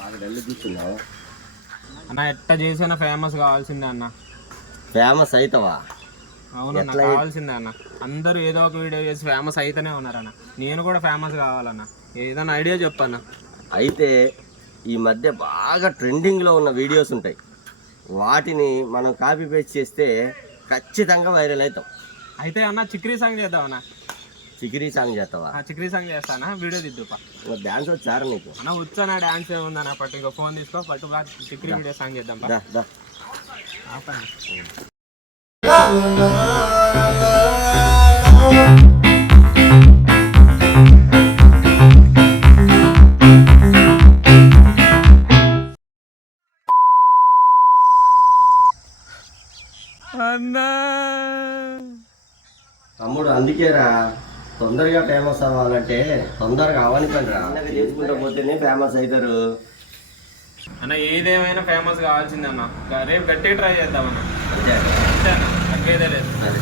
బాగా డల్లు కూర్చున్నావు అన్న. ఎట్ట చేసినా ఫేమస్ కావాల్సిందే అన్న. ఫేమస్ అవుతావా? అవునన్నా, కావాల్సిందే అన్న. అందరూ ఏదో ఒక వీడియో చేసి ఫేమస్ అయితేనే ఉన్నారన్న. నేను కూడా ఫేమస్ కావాలన్న. ఏదైనా ఐడియా చెప్పన్న. అయితే ఈ మధ్య బాగా ట్రెండింగ్లో ఉన్న వీడియోస్ ఉంటాయి, వాటిని మనం కాపీ పేస్ట్ చేస్తే ఖచ్చితంగా వైరల్ అవుతాం. అయితే అన్న చిక్రీ సాంగ్ చేద్దామన్నా. చికిరీ సాంగ్ చేస్తావా? చిక్రీ సాంగ్ చేస్తానా, వీడియో దిద్దుపా. డాన్స్ వచ్చారా నీకు? అన్న వచ్చానా, డాన్స్ ఏముందన్న. పట్టు ఇంకో ఫోన్ తీసుకో, పట్టు చిక్రీ వీడియో సాంగ్ చేద్దాం. దా దా. అన్నా తమ్ముడు, అందుకేరా తొందరగా ఫేమస్ అవ్వాలంటే తొందరగా అవ్వనిపండి రా. చేసుకుంటూ పోతేనే ఫేమస్ అవుతారు అన్న. ఏదేమైనా ఫేమస్ కావాల్సిందే అన్న. రేపు గట్టిగా ట్రై చేద్దామన్నా. అంతే అంతే అన్న, తగ్గేదే లేదు. అదే.